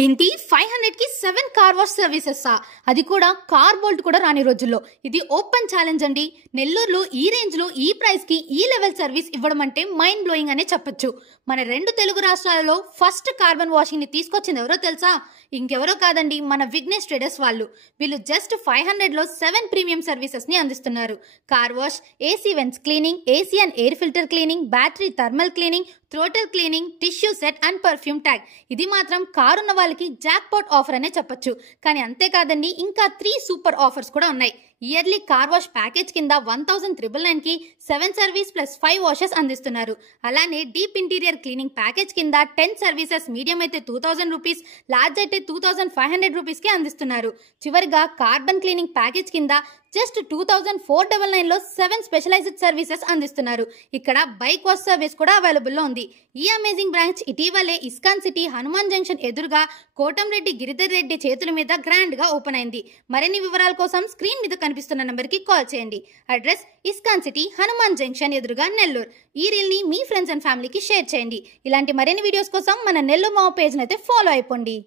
ఏంటి 500 కి 7 car wash services అది కూడా కార్ బోల్ట్ కూడా రాని రోజుల్లో ఇది ఓపెన్ ఛాలెంజ్ అండి. నెల్లూరులో ఈ రేంజ్ లో ఈ ప్రైస్ కి ఈ లెవెల్ సర్వీస్ ఇవ్వడం అంటే మైండ్ బ్లోయింగ్ అనే చెప్పొచ్చు. మన రెండు తెలుగు రాష్ట్రాలలో ఫస్ట్ కార్బన్ వాషింగ్ ని తీసుకొచ్చింది ఎవరో తెలుసా? ఇంకెవరో కాదండి, మన విఘ్నేష్ ట్రేడర్స్ వాళ్ళు. వీళ్ళు జస్ట్ 500 లో 7 ప్రీమియం సర్వీసెస్ ని అందిస్తున్నారు. Car wash, AC vents cleaning, AC and air filter cleaning, battery thermal cleaning, throttle cleaning, tissue set and perfume tag. ఇది మాత్రం కారున్న వాళ్ళకి జాక్ పాట్ ఆఫర్ అనే చెప్పొచ్చు. కానీ అంతేకాదండి, ఇంకా 3 సూపర్ ఆఫర్స్ కూడా ఉన్నాయి. ఇయర్లీ కార్ వాష్ ప్యాకేజ్ కింద 1999 కి 7 సర్వీస్ ప్లస్ 5 వాషెస్ అందిస్తున్నారు. అలానే డీప్ ఇంటీరియర్ క్లీనింగ్ ప్యాకేజ్ కింద 10 సర్వీసెస్, మీడియం అయితే 2000 రూపీస్, లార్జ్ అయితే 2500 రూపీస్ కి అందిస్తున్నారు. చివరిగా కార్బన్ క్లీనింగ్ ప్యాకేజ్ కింద జస్ట్ 2499 లో 7 స్పెషలైజ్డ్ సర్వీసెస్ అందిస్తున్నారు. ఇక్కడ బైక్ వాష్ సర్వీస్ కూడా అవైలబుల్ లో ఉంది. ఈ అమేజింగ్ బ్రాంచ్ ఇటీవలే ఇస్కాన్ సిటీ హనుమాన్ జంక్షన్ ఎదురుగా కోటంరెడ్డి గిరిధర్ రెడ్డి చేతుల మీద గ్రాండ్ గా ఓపెన్ అయింది. మరిన్ని వివరాల కోసం స్క్రీన్ మీద కనిపిస్తున్న నంబర్ కి కాల్ చేయండి. Address ISKCON city Hanuman junction ఎదురుగా నెల్లూరు. ఈ రీల్ ని మీ ఫ్రెండ్స్ అండ్ ఫ్యామిలీకి షేర్ చేయండి. ఇలాంటి మరిన్ని వీడియోస్ కోసం మన నెల్లూరు మావ పేజ్ అయితే ఫాలో అయిపోండి.